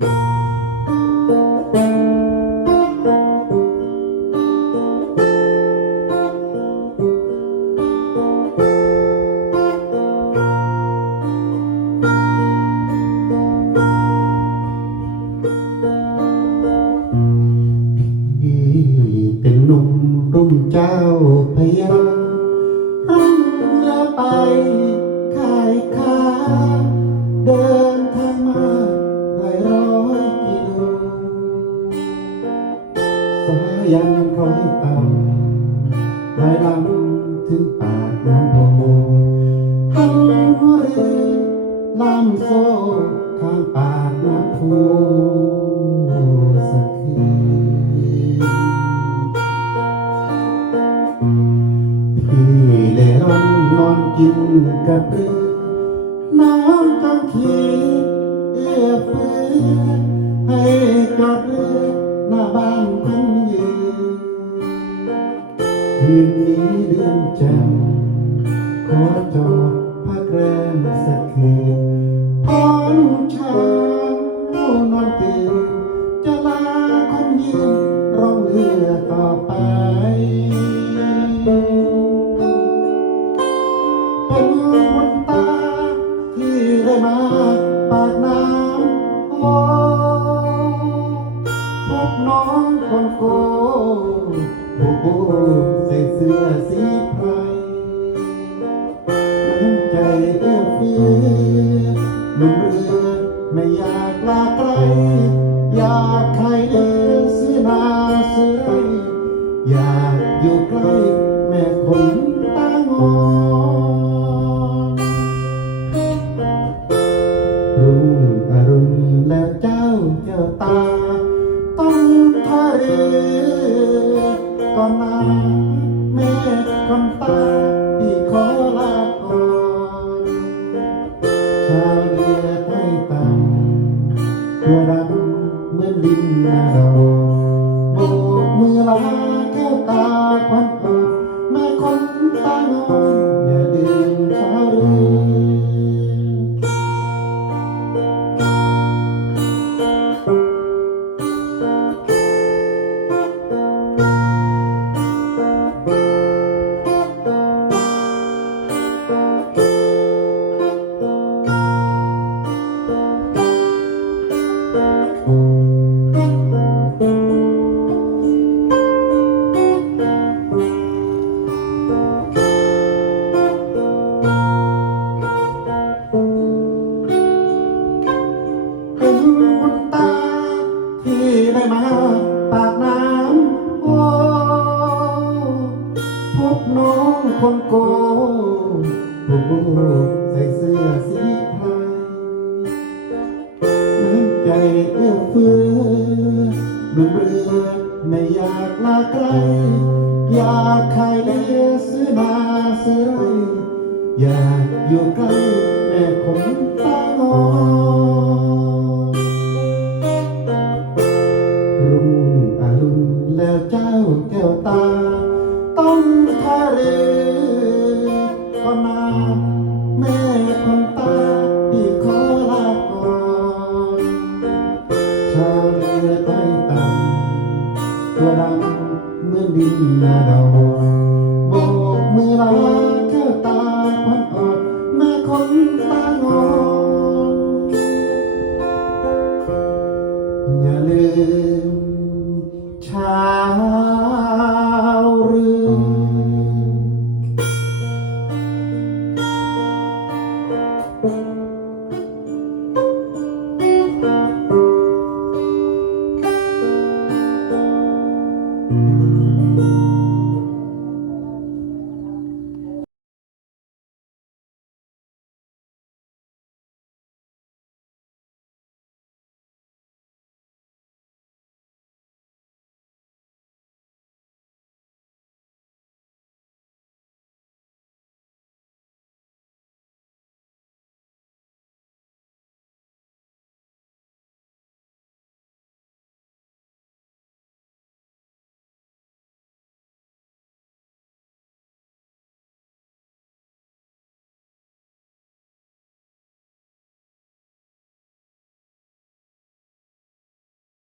พี่ ยันเขาให้ตำลายลำถึงปากน้ำโพหันหัวเรือลำโซ่ข้างปากน้ำโพสักคืนพี่เล่ร่อนนอนกินกับเรือน้ำต้องขีดเอื้อเฟื้อให้จอดเรือ บ้านคนยืนคืนนี้เดือนจำขอจอดพักแรมสักคืน โอ้โหใส่เสื้อสีไพรน้ำใจเอื้อเฟื้อหนุ่มเรือไม่อยากลาไกล อยากใครเดินซื้อนาซื้อไรอยากอยู่ใกล้แม่คนตางอนรุ่งอรุณแล้วเจ้าเจ้าตา ต้องท่าเรือ ก่อนนาแม่คนตา พบน้องคนโกโอ้ใส่เสื้อสีไพรน้ำใจเอื้อเฟื้อหนุ่มเรือไม่อยากลาไกล อยากใครเลี้ยซื้อนาซื้อไรอยากอยู่ใกล้แม่คนตางอ ต้องทะเลก็นาแม่คนตาที่ขอลาก่อนชาวเรือใต้ต่ำตัวดำเมื่อดินนาดอนโบกมือลาว